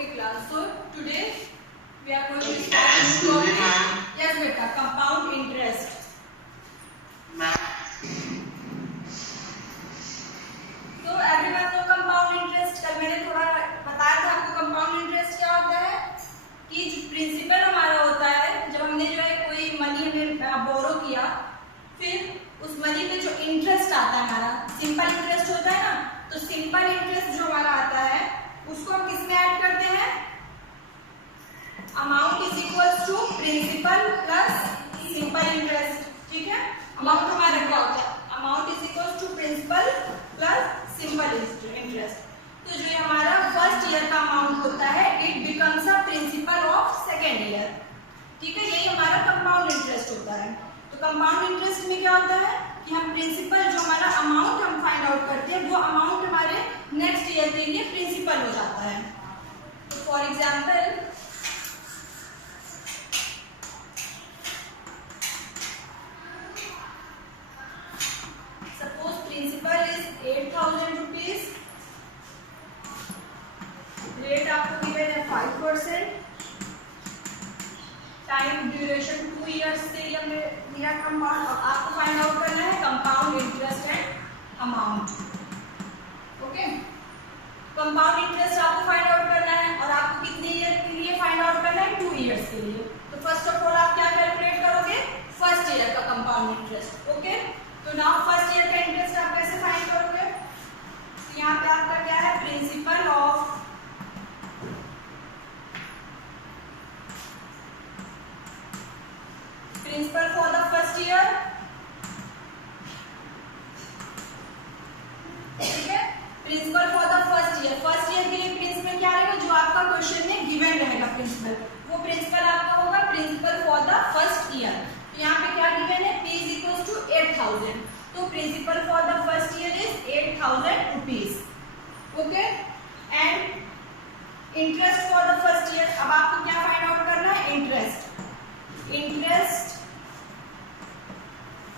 Okay class, so today we are going to start new topic. Yes beta, compound interest. तो everyone know compound interest. कल मैंने थोड़ा बताया था आपको compound interest क्या होता है कि जो प्रिंसिपल हमारा होता है, जब हमने जो है कोई मनी हमें बोरो किया, फिर उस मनी पे जो इंटरेस्ट आता है हमारा सिंपल इंटरेस्ट होता है ना, तो सिंपल इंटरेस्ट जो हमारा आता है उसको हम किस में ऐड करते हैं, amount is equals to principal plus simple interest. ठीक है, अमाउंट हमारा क्या होता है, amount is equals to principal plus simple interest. तो जो हमारा फर्स्ट ईयर का अमाउंट होता है it becomes a principal of second year. ठीक है, यही हमारा कंपाउंड इंटरेस्ट होता है. तो कंपाउंड इंटरेस्ट में क्या होता है कि हम प्रिंसिपल जो हमारा अमाउंट हम फाइंड आउट करते हैं वो अमाउंट हमारे नेक्स्ट ईयर के लिए प्रिंसिपल हो जाता है. तो for example suppose principal is 8,000 rupees, rate आपको गिवन है 5%, टाइम ड्यूरेशन 2 इयर्स से मेरा कंपाउंड. आपको फाइंड आउट करना है compound interest and amount. Okay, compound interest आपको फाइंड आउट करना है और आपको कितने ईयर के लिए फाइंड आउट करना है, 2 इयर्स के लिए. तो फर्स्ट ऑफ ऑल आप क्या कैलकुलेट करोगे, फर्स्ट ईयर का कंपाउंड इंटरेस्ट. ओके, तो नाउ फर्स्ट ईयर का इंटरेस्ट आप कैसे फाइंड करोगे, तो यहाँ पे आपका क्या है, principal of principal for the first year. ठीक है, principal for the first year. First year के लिए प्रिंसिपल क्या रहेगा, जो आपका क्वेश्चन में गिवन रहेगा प्रिंसिपल, वो प्रिंसिपल आपका होगा principal for the first year. तो यहाँ पे क्या गिवन है, P इज इक्वल टू 8,000. तो principal for the first year is 8,000 rupees. Okay, and interest for the first year. अब आपको क्या फाइंड आउट करना है, interest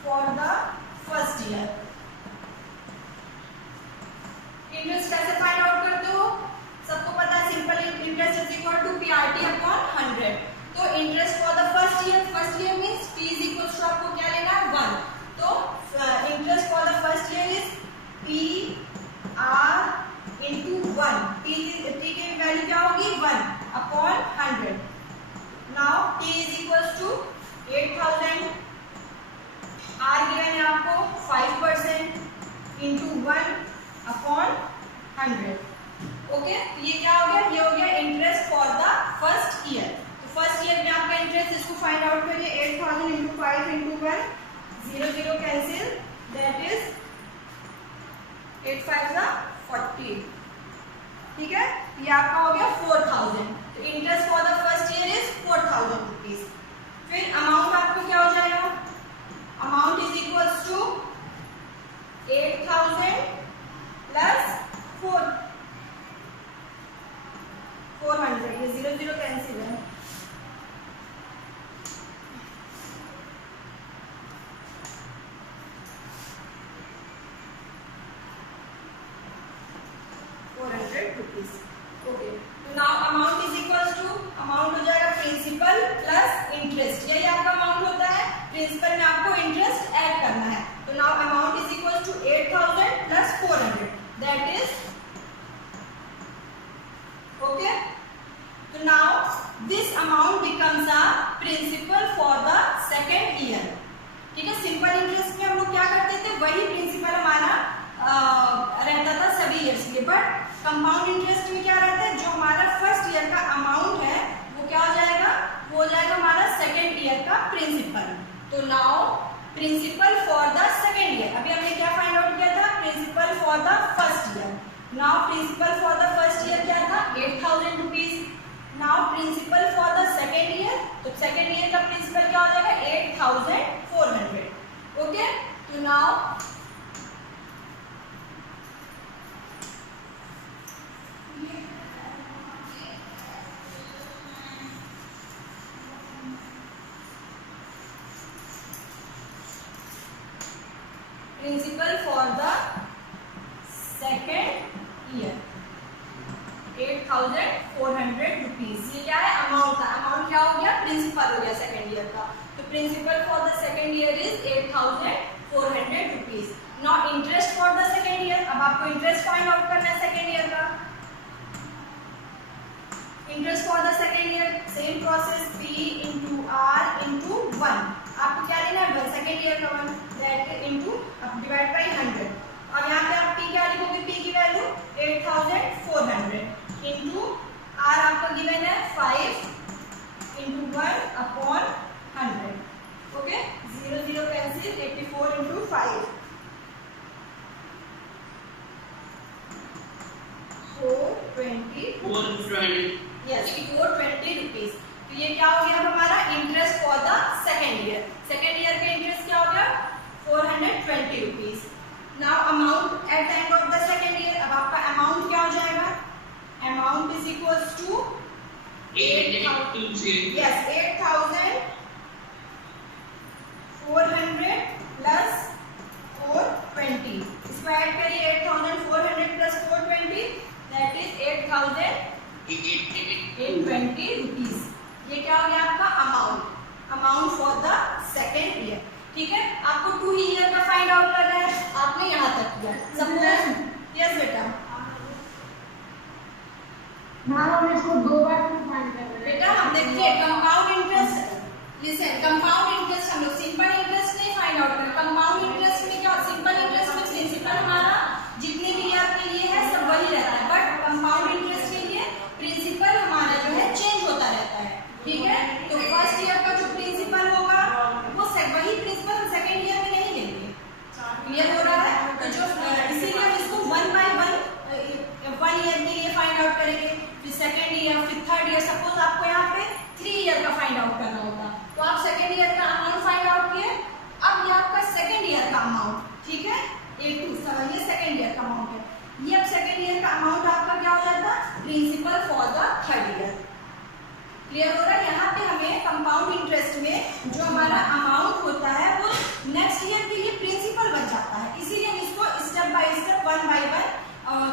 for the first year. Interest कैसे फाइंड आउट करते हो, सबको पता है, simple interest is equal to PRT upon 100. तो interest for the first year means P is equal to आपको क्या लेना है, 1. तो interest for the first year is PR into 1. T की वैल्यू क्या होगी, 1 upon 100. Now T is equal to 8,000, R given है आपको 5% into 1 अपॉन 100. ओके, ये क्या हो गया, ये हो गया interest for the first year. तो फर्स्ट ईयर में आपका इंटरेस्ट, इसको फाइंड आउट करिए, 8,000 into 5 into 1, 0 0 cancel, that is 8 5 40. ठीक है, ये आपका हो गया 4,000. तो interest for the first year is 4,000 rupees. फिर अमाउंट आपको क्या हो जाएगा, amount is equals to 8,000 plus 400. ये 0 0 कैंसिल है, ₹400. ओके, तो now amount is equals to, amount हो जाएगा प्रिंसिपल प्लस इंटरेस्ट. यही आपका अमाउंट होता है, प्रिंसिपल में आपको इंटरेस्ट ऐड करना है. तो now amount is equals to 8,000 plus 400, that is okay. तो now this amount becomes a principal for the second year. ठीक है, सिंपल इंटरेस्ट में हम लोग क्या करते थे, वही प्रिंसिपल हमारा रहता था सभी ईयर्स के लिए. बट कंपाउंड इंटरेस्ट में क्या रहता है, जो हमारा फर्स्ट ईयर का अमाउंट है वो क्या हो जाएगा, वो हो जाएगा हमारा सेकेंड ईयर का प्रिंसिपल. तो now principal for the second year, अभी हमने क्या फाइंड आउट किया था, principal for the first year. Now principal for the first year क्या था, 8,000 rupees. Now principal for the second year, तो सेकेंड ईयर का प्रिंसिपल क्या हो जाएगा, 8,400. ओके, तो now principal for the second year 8,000 8,400 rupees. ये क्या है? अमाउंट था। अमाउंट क्या हो गया? प्रिंसिपल हो गया सेकेंड ईयर का। तो principal for the second year is 8,400 rupees. Now interest for the second year. अब आपको इंटरेस्ट फाइंड आउट करना है सेकेंड ईयर का। Interest for the second year same process, P into R into 1। आपको क्या लेना है? सेकेंड ईयर का 1 दैट इंटू डिवाइड बाई 100। अब यहाँ पे आप P क्या लिखोगे? P की वैल्यू 8,400 इंटू आर आपका गिवन है 5 into 1 upon 100। Okay, 0 0 cancel, 84 into 5 420 yes 420 rupees. तो ये क्या हो गया अब हमारा interest for the second year. Second year का इंटरेस्ट क्या हो गया? 420 rupees. Now amount at the end of the second year. अब आपका अमाउंट क्या हो जाएगा? Amount is equals to 8,400 plus 420। इसको ऐड करिए, 8,400 प्लस 420 दैट इज 8,820 रुपीज। ये क्या हो गया आपका amount. Amount for the second year. ठीक है, आपको 2 ईयर का फाइंड आउट करना है। आपने यहाँ तक किया। सपोज यस बेटा, हमने इसको 2 बार फाइंड करना है बेटा। हम देखिए compound interest, listen, compound interest हम लोग सिंपल इंटरेस्ट नहीं फाइंड आउट करें। कंपाउंड इंटरेस्ट में क्या? सिंपल इंटरेस्ट में प्रिंसिपल हमारा जितने भी ईयर के लिए है सब वही रहता है, बट कंपाउंड इंटरेस्ट के लिए प्रिंसिपल हमारा जो है चेंज होता रहता है। ठीक है, तो फर्स्ट ईयर का जो प्रिंसिपल होगा वो वही प्रिंसिपल हम सेकेंड ईयर में नहीं लेंगे। क्लियर हो रहा है? तो जो इसीलिए हम इसको 1 बाय 1 ईयर के लिए फाइंड आउट करेंगे, फिर सेकेंड ईयर, फिर थर्ड ईयर। सपोज आपको यहाँ पे 3 ईयर का फाइंड आउट करना होता, तो आप सेकेंड ईयर का अमाउंट फाइंड आउट किए। अब ये आपका सेकेंड ईयर का अमाउंट, ठीक है, ये सेकेंड ईयर का अमाउंट है। ये अब सेकेंड ईयर का अमाउंट आपका क्या हो जाता? Principal for the third year. Clear हो रहा है? यहाँ पे हमें कंपाउंड इंटरेस्ट में जो हमारा अमाउंट होता है वो नेक्स्ट ईयर के लिए प्रिंसिपल बन जाता है। इसीलिए हम इसको step by step 1 by 1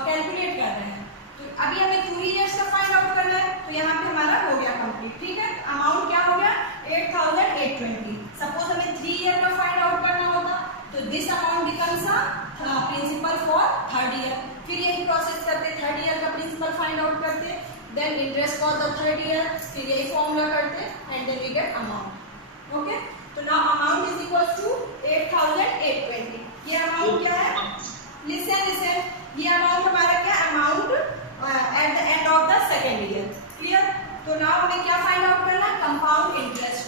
calculate कर रहे हैं। तो अभी हमें 2 ईयर्स का फाइंड आउट करना है, तो यहाँ पे हमारा हो गया कंप्लीट। ठीक है, अमाउंट क्या हो गया? 8,820। सपोज हमें 3 ईयर का फाइंड आउट करना होता, तो this amount becomes a principal for third year. फिर यही प्रोसेस करते, थर्ड ईयर का प्रिंसिपल फाइंड आउट करते, then interest for the third year, फिर यही फॉर्मूला करते and then we get amount. Okay, तो now amount is equal to 8,820। ये अमाउंट क्या है? लिसन, ये अमाउंट हमारा क्या? Amount at the end of the second year. Clear? तो नाउ हमें क्या फाइंड आउट करना है? Compound interest.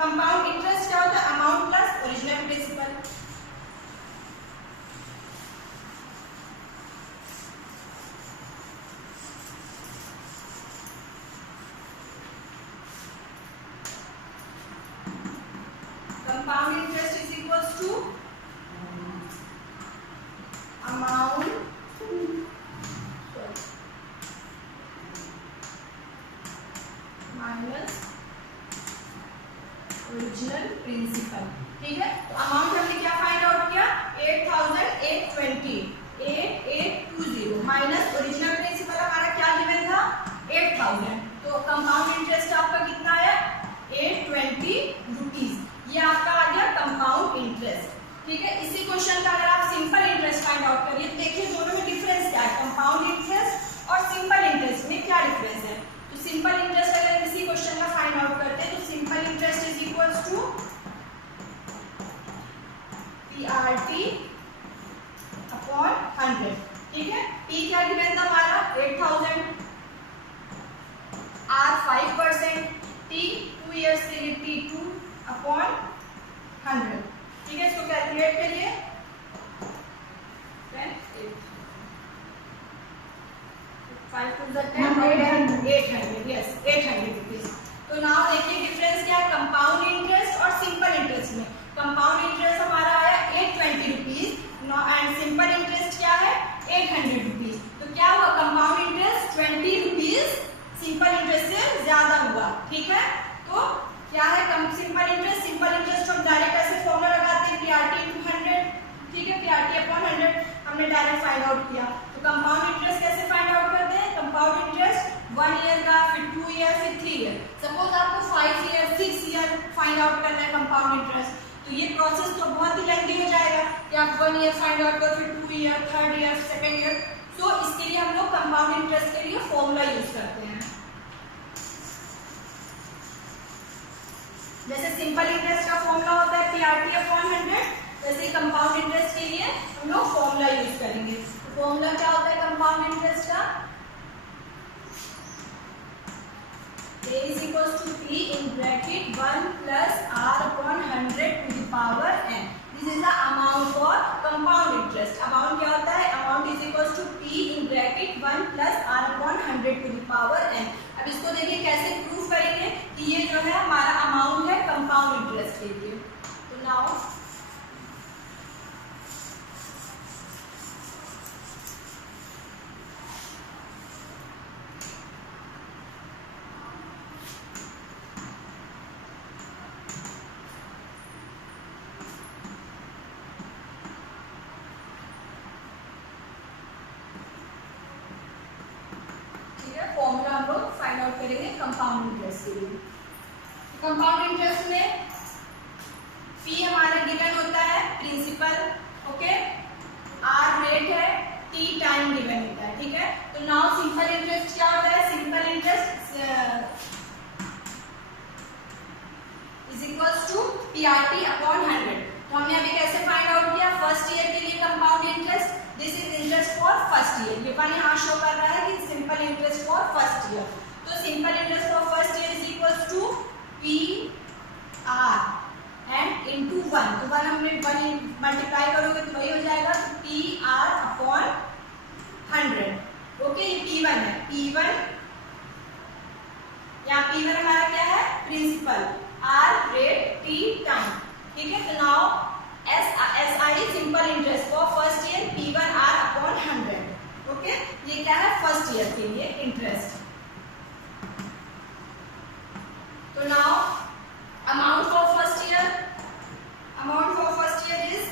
कंपाउंड इंटरेस्ट क्या होता है? Amount plus original principal. Compound interest is equals to amount minus original principal। ठीक है, तो अमाउंट हमने क्या फाइंड आउट किया? 8,820 माइनस ओरिजिनल प्रिंसिपल हमारा क्या गिवन था? 8,000। तो कंपाउंड इंटरेस्ट आपका कितना आया? 820 रुपीज। ये आपका आ गया कंपाउंड इंटरेस्ट। ठीक है, इसी क्वेश्चन का अगर आप सिंपल इंटरेस्ट फाइंड आउट करिए, देखिए दोनों में डिफरेंस क्या है? कंपाउंड इंटरेस्ट और सिंपल इंटरेस्ट में क्या डिफरेंस है? तो सिंपल इंटरेस्ट अगर इसी क्वेश्चन का फाइंड आउट करते हैं, तो simple interest is equals to PRT upon 100। ठीक है, P क्या गिवन था हमारा? 8,000, R 5%, T 2 ईयर्स के लिए T2 अपॉन 100। ठीक है, इसको कैलकुलेट करिए। 5 to the 10 800 यस 800 रुपीज। तो नाउ देखिए डिफरेंस क्या है कंपाउंड इंटरेस्ट और सिंपल इंटरेस्ट में। कंपाउंड इंटरेस्ट हमारा आया 820 रुपीज एंड सिंपल इंटरेस्ट क्या है? 800 रुपीज। तो क्या हुआ? Compound interest 20 rupees simple interest से ज्यादा हुआ। ठीक है, तो क्या है सिंपल इंटरेस्ट? सिंपल इंटरेस्ट हम डायरेक्ट ऐसे फॉर्मूला लगाते हैं PRT × 100। ठीक है, PRT अपॉन 100 हमने डायरेक्ट फाइंड आउट किया। तो कंपाउंड इंटरेस्ट कैसे फाइंड आउट करते हैं? कंपाउंड इंटरेस्ट आउट करना है कंपाउंड इंटरेस्ट, तो ये प्रोसेस तो बहुत ही लेंथी हो जाएगा कि आप 1 ईयर फाइंड आउट करो, फिर 2 year, 3rd year, 2nd year. तो इसके लिए हम लोग कंपाउंड इंटरेस्ट के लिए फॉर्मूला यूज करते हैं। जैसे सिंपल इंटरेस्ट का फॉर्मूला होता है PRT अपॉन 100, वैसे कंपाउंड इंटरेस्ट के लिए हम लोग फॉर्मूला यूज करेंगे। तो फॉर्मूला क्या होता है कंपाउंड इंटरेस्ट का? A is equals to P in bracket 1 plus R upon 100 to the power n. This is the amount for compound interest. Amount क्या होता है? Amount is equals to P in bracket 1 plus R upon 100 to the power n. अब इसको देखिए कैसे proof करेंगे कि ये जो है हमारा अमाउंट है कंपाउंड इंटरेस्ट के लिए। तो नाउ फॉर्मूला हम लोग फाइंड आउट करेंगे कंपाउंड इंटरेस्ट के लिए। कंपाउंड इंटरेस्ट में P हमारा गिवन होता है प्रिंसिपल, ओके, R रेट है, T टाइम गिवन होता है, ठीक है। तो नाउ सिंपल इंटरेस्ट क्या होता है? Simple interest is equals to PRT upon 100। तो हमने अभी कैसे फाइंड आउट किया? फर्स्ट ईयर के लिए compound interest, this is interest for first year. ये वन यहाँ शो कर रहा है कि simple interest for first year. तो simple interest for first year is equals to PR and into 1। तो 1 हमने 1 मल्टीप्लाई करोगे तो वही हो जाएगा, तो PR अपॉन 100। ओके, ये P1 है, P1 यहाँ P1 हमारा क्या है? Principal, R rate, T time, ठीक है। तो नाउ SI simple interest for first year P1R upon 100। Okay, ये क्या है? फर्स्ट ईयर के लिए इंटरेस्ट। तो now amount for first year, amount for first year is,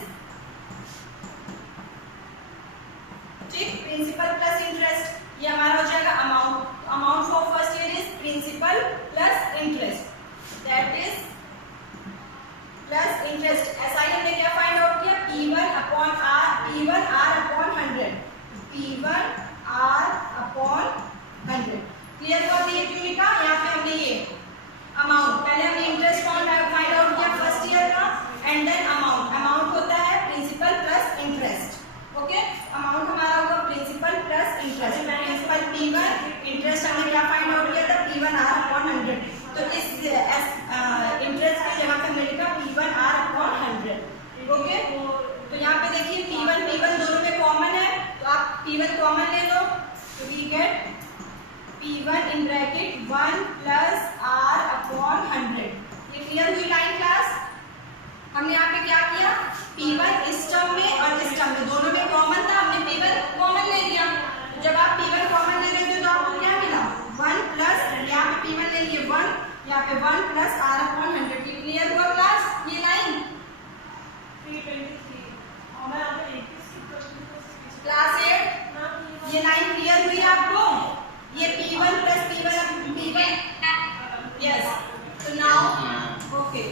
ठीक, प्रिंसिपल प्लस इंटरेस्ट, ये हमारा हो जाएगा amount. Amount for first year is principal plus interest, that is plus interest. SI हमने क्या फाइंड आउट किया? P1 upon R, P1R upon 100, P1R upon 100। Clear कर दिए क्यों का? यहाँ पे हमने ये अमाउंट, पहले हमने इंटरेस्ट फाइंड आउट किया फर्स्ट ईयर का, एंड देन अमाउंट। अमाउंट होता है principal plus interest, okay. Amount हमारा होगा principal plus interest. Principal P1, interest हमने क्या फाइंड आउट किया था? P1R upon 100। तो इस इंटरेस्ट की जगह पे हमने लिखा P1R अपॉन 100, ओके। तो यहाँ पे देखिए P1 दोनों में कॉमन है, तो आप P1 कॉमन ले लो, तो we get P1 in bracket 1 plus R upon 100। ये क्लियर हुई लाइन क्लास? हमने यहाँ पे क्या किया? P1 इस टर्म में और इस टर्म में दोनों में कॉमन था, हमने P1 कॉमन ले लिया। जब आप P1 कॉमन ले लेते हो तो आपको क्या मिला? 1 प्लस, यहाँ पे P1 ले लिए 1, यहाँ पे 1 प्लस R अपॉन 100। क्लियर हुआ क्लास? ये लाइन 323 क्लास 8, ये लाइन क्लियर हुई आपको? ये P1 प्लस P1 यस। तो नाउ ओके,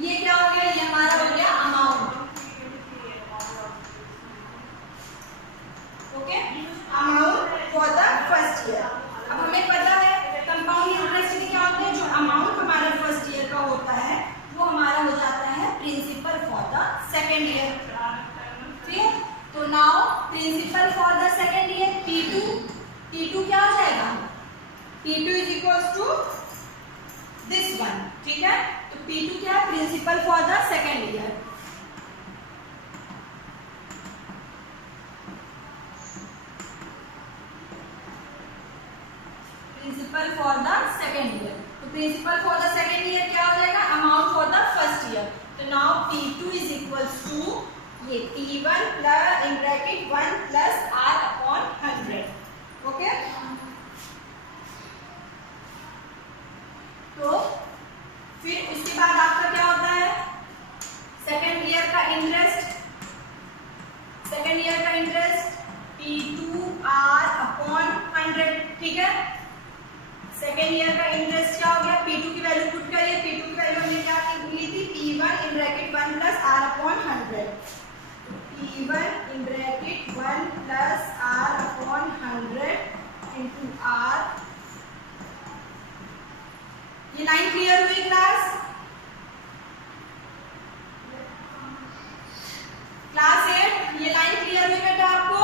ये क्या हो गया? ये हमारा हो गया amount, okay, amount for the first year. अब हमें पता है कंपाउंड इंटरेस्ट क्या होता है? जो अमाउंट हमारे फर्स्ट ईयर का होता है वो हमारा हो जाता है principal for the second year, ठीक। तो now principal for the second year P2 क्या हो जाएगा? P2 is equals to this one, ठीक है। तो P2 क्या है? Principal for the second year. Principal for the second year, तो principal for the second year क्या हो जाएगा? Amount for the first year. तो now P2 is equals to ये P1 plus in bracket 1 plus R upon 100, okay. तो फिर उसके बाद आपका क्या होता है? सेकेंड ईयर का इंटरेस्ट, सेकेंड ईयर का इंटरेस्ट P2R अपॉन 100, ठीक है। सेकेंड ईयर का इंटरेस्ट क्या हो गया, P2 की वैल्यू पुट करिए। P2 की वैल्यू हमने क्या ली थी, P1 in bracket 1 plus R upon 100। P1 in bracket 1 plus R upon 100 into R। ये लाइन क्लियर हुई क्लास? क्लास 8 ये लाइन क्लियर हुई बेटा आपको?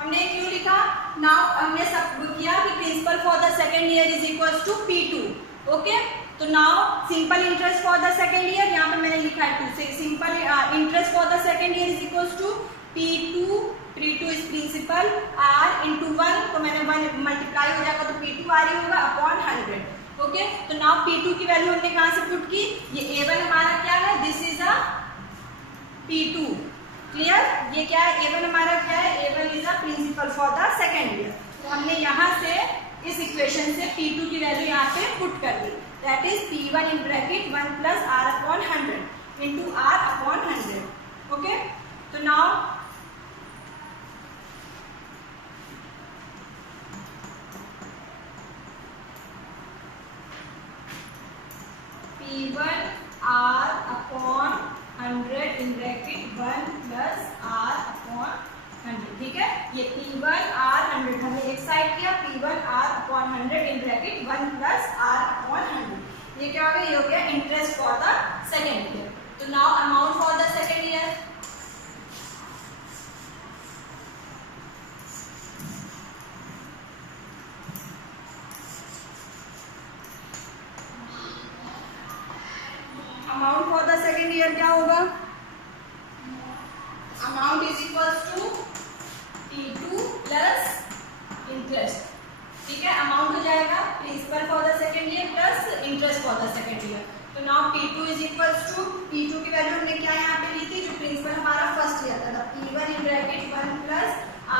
हमने क्यों लिखा, नाउ हमने सब किया कि principal for the second year is equals to P2। Okay, तो now simple interest for the second year, यहाँ पे मैंने लिखा है 2 से। Simple interest for the second year is equals to P2, P2 is principal, R into 1, तो मैंने 1 multiply हो जाएगा तो P2 R ही होगा अपॉन 100। ओके, तो नाउ P2 की वैल्यू हमने कहाँ से पुट की, ये A1 हमारा क्या है, this is a P2। Clear, ये क्या है, A1 हमारा क्या है, A1 is a principal for the second year. तो हमने यहाँ से इस इक्वेशन से P2 की वैल्यू यहाँ पे पुट कर दी, that is P1 in bracket 1 plus R upon 100 into R upon 100। Okay, तो now P1 R upon 100 in bracket 1 plus R upon 100। ठीक है, ये P1 R 100 हमने एक साइड किया, P1 R upon 100 in bracket 1 plus R upon 100। ये क्या हो गया, ये हो गया interest for the second year. तो now amount for the second year, amount for the second year क्या होगा, amount is equals to P2 plus interest. ठीक है, अमाउंट हो जाएगा principal for the second year plus interest for the second year. तो now P2 is equals to, P2 की value हमने क्या यहाँ पे ली थी, जो प्रिंसिपल हमारा फर्स्ट ईयर था, P1 in bracket 1 plus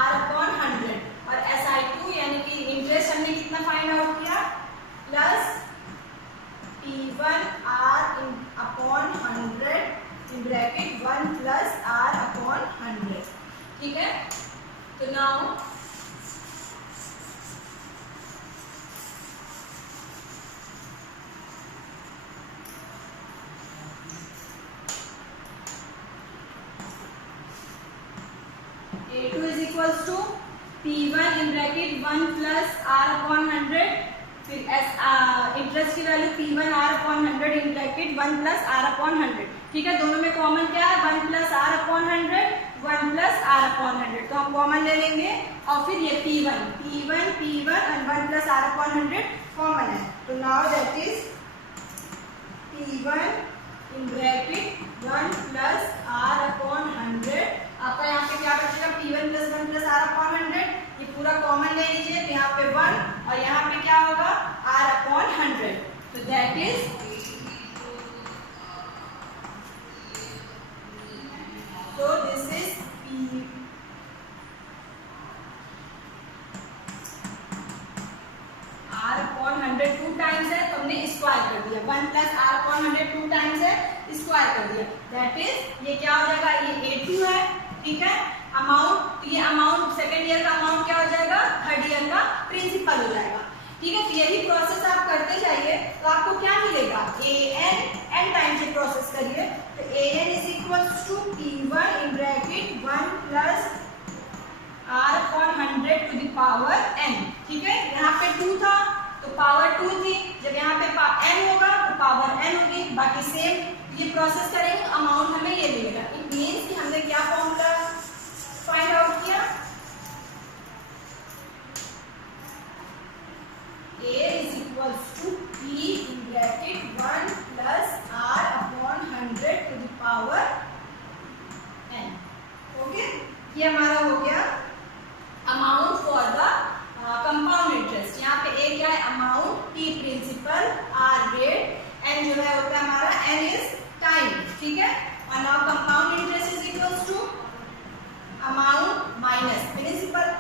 R upon 100 और SI2 यानी कि इंटरेस्ट हमने कितना फाइंड आउट किया, plus P1 R upon 100 in bracket 1 plus R upon 100। ठीक है, तो now A2 is equals to P1 in bracket 1 plus R upon 100, फिर इंटरेस्ट की value P1 R upon 100 in bracket 1 plus R upon 100। ठीक है, दोनों में कॉमन क्या है, 1 plus R upon 100, 1 plus R upon 100, तो हम कॉमन ले लेंगे और फिर ये P1 and 1 plus R upon 100 common है। तो now that is P1 in bracket 1 plus R upon 100। आपका यहाँ पे क्या बचेगा, P1 plus 1 plus R upon 100, ये पूरा कॉमन ले लीजिए, तो यहाँ पे 1 और यहाँ पे क्या होगा, R अपॉन 100। तो that is, so this is P, R upon 100 2 times है, तो हमने स्क्वायर कर दिया, 1 प्लस R अपॉन 100 2 टाइम्स है, स्क्वायर कर दिया, दैट इज ये क्या हो जाएगा, ये A2 है। ठीक है, अमाउंट, ये अमाउंट सेकेंड ईयर का अमाउंट क्या हो जाएगा, थर्ड ईयर का प्रिंसिपल हो जाएगा। ठीक है, तो यही प्रोसेस आप करते जाइए तो आपको क्या मिलेगा, an टाइम से प्रोसेस करिए, तो an is equals to P1 in bracket 1 plus R upon 100 to the power n। ठीक है, यहाँ पे 2 था तो पावर 2 थी, जब यहाँ पे n होगा तो पावर n होगी, बाकी सेम ये प्रोसेस करेंगे, अमाउंट हमें ये मिलेगा। इट मीन्स कि हमने क्या फॉर्मूला फाइंड आउट किया, A is equals to P in bracket 1 plus R upon 100 to the power n। Okay, ये हमारा हो गया amount for the compound interest. यहाँ पे A क्या है, amount, T principal, R rate, N जो है होता है हमारा, N इज टाइम। ठीक है, और now compound interest is equals to amount minus principal.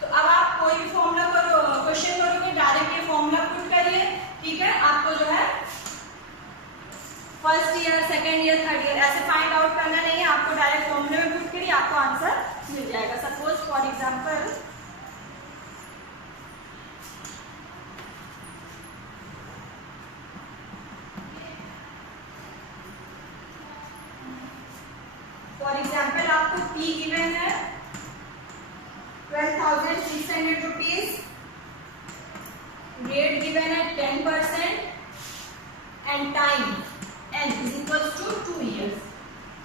तो अब आप कोई भी फॉर्मूला करो, क्वेश्चन करोगे, डायरेक्ट ये फॉर्मूला पुट करिए। ठीक है, आपको जो है first year, second year, third year ऐसे फाइंड आउट करना नहीं है, आपको डायरेक्ट फॉर्मूले में पुट करिए, आपको आंसर मिल जाएगा। सपोज फॉर एग्जांपल आपको P गिवन है 12,600 रुपीज, रेट गिवन है 10% and time n is equal to 2 years।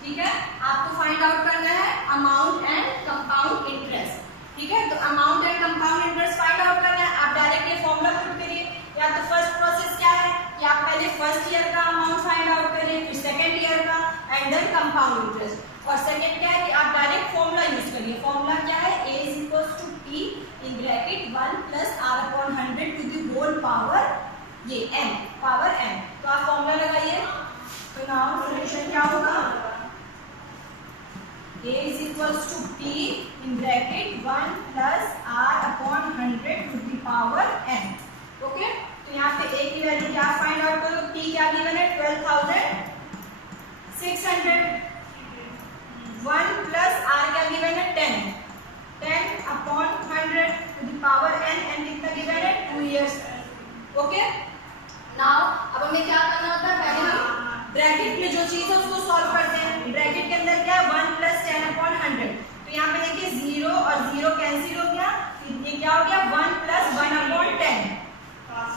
ठीक है, आपको फाइंड आउट करना है अमाउंट एंड कंपाउंड इंटरेस्ट। ठीक है, तो amount and compound interest find out करना है। आप डायरेक्ट ये फॉर्मूला पुट करिए, या तो फर्स्ट प्रोसेस क्या है कि आप पहले फर्स्ट ईयर का अमाउंट फाइंड आउट करिए, फिर सेकंड ईयर का एंड देन कंपाउंड इंटरेस्ट। और सेकंड क्या है कि आप डायरेक्ट फॉर्मूला यूज करिए। फॉर्मूला क्या है, a is equal to p in bracket 1 plus r upon 100 to the whole power ये n पावर n। तो आप फॉर्मूला लगाइए, तो नाउ सॉल्यूशन क्या होगा, a is equals to p in bracket 1 plus r upon 100 to the power n। Okay, तो यहाँ पे a की वैल्यू क्या फाइंड आउट करो, p क्या गिवन है 12,600, 1 प्लस r क्या गिवन है 10 upon 100 to the power n कितना गिवन है 2 years। ओके, नाउ अब हमें क्या करना होता है, पहले हम ब्रैकेट में जो चीज है उसको सॉल्व करते हैं। ब्रैकेट के अंदर क्या है 1 प्लस 10 अपॉन 100, तो यहाँ पे देखिए 0 और 0 कैंसिल हो गया, ये क्या हो गया 1 प्लस 1 अपॉन 10।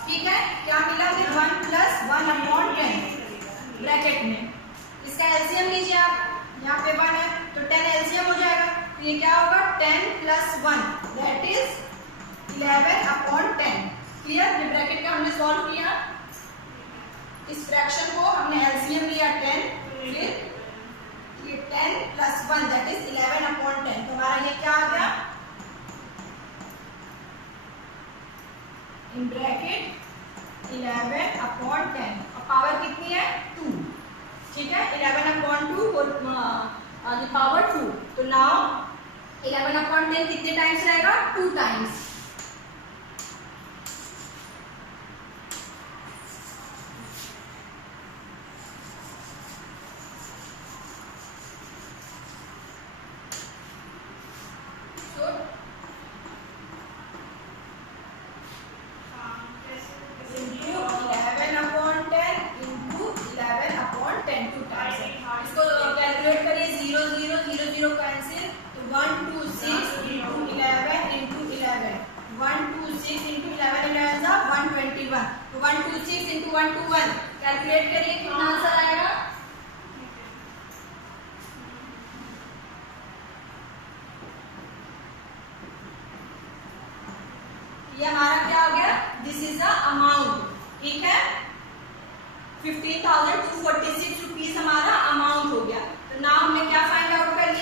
ठीक है, क्या मिला फिर 1 प्लस 1 अपॉन 10 ब्रैकेट में। इसका एलसीएम लीजिए आप, यहाँ पे 1 है तो 10 एलसीएम हो जाएगा, तो ये क्या होगा 10 plus 1 that is 11 upon 10। Clear, ये ब्रैकेट का हमने सॉल्व किया, इस फ्रैक्शन को हमने एलसीएम लिया 10, फिर ये 10 प्लस 1 दैट इज 11 अपॉन 10। तो हमारा ये क्या आ गया इन ब्रैकेट 11 अपॉन 10 और पावर कितनी है 2। ठीक है, 11 अपॉन 2 पावर 2। तो नाउ 11 अपॉन 10 कितने टाइम्स रहेगा 2 टाइम्स। कैलकुलेट करिए कितना आंसर आएगा, ये हमारा क्या हो गया, दिस इज द अमाउंट। ठीक है, 15,246 रुपीज हमारा अमाउंट हो गया। तो नाउ हमने क्या फाइंड आउट कर लिया,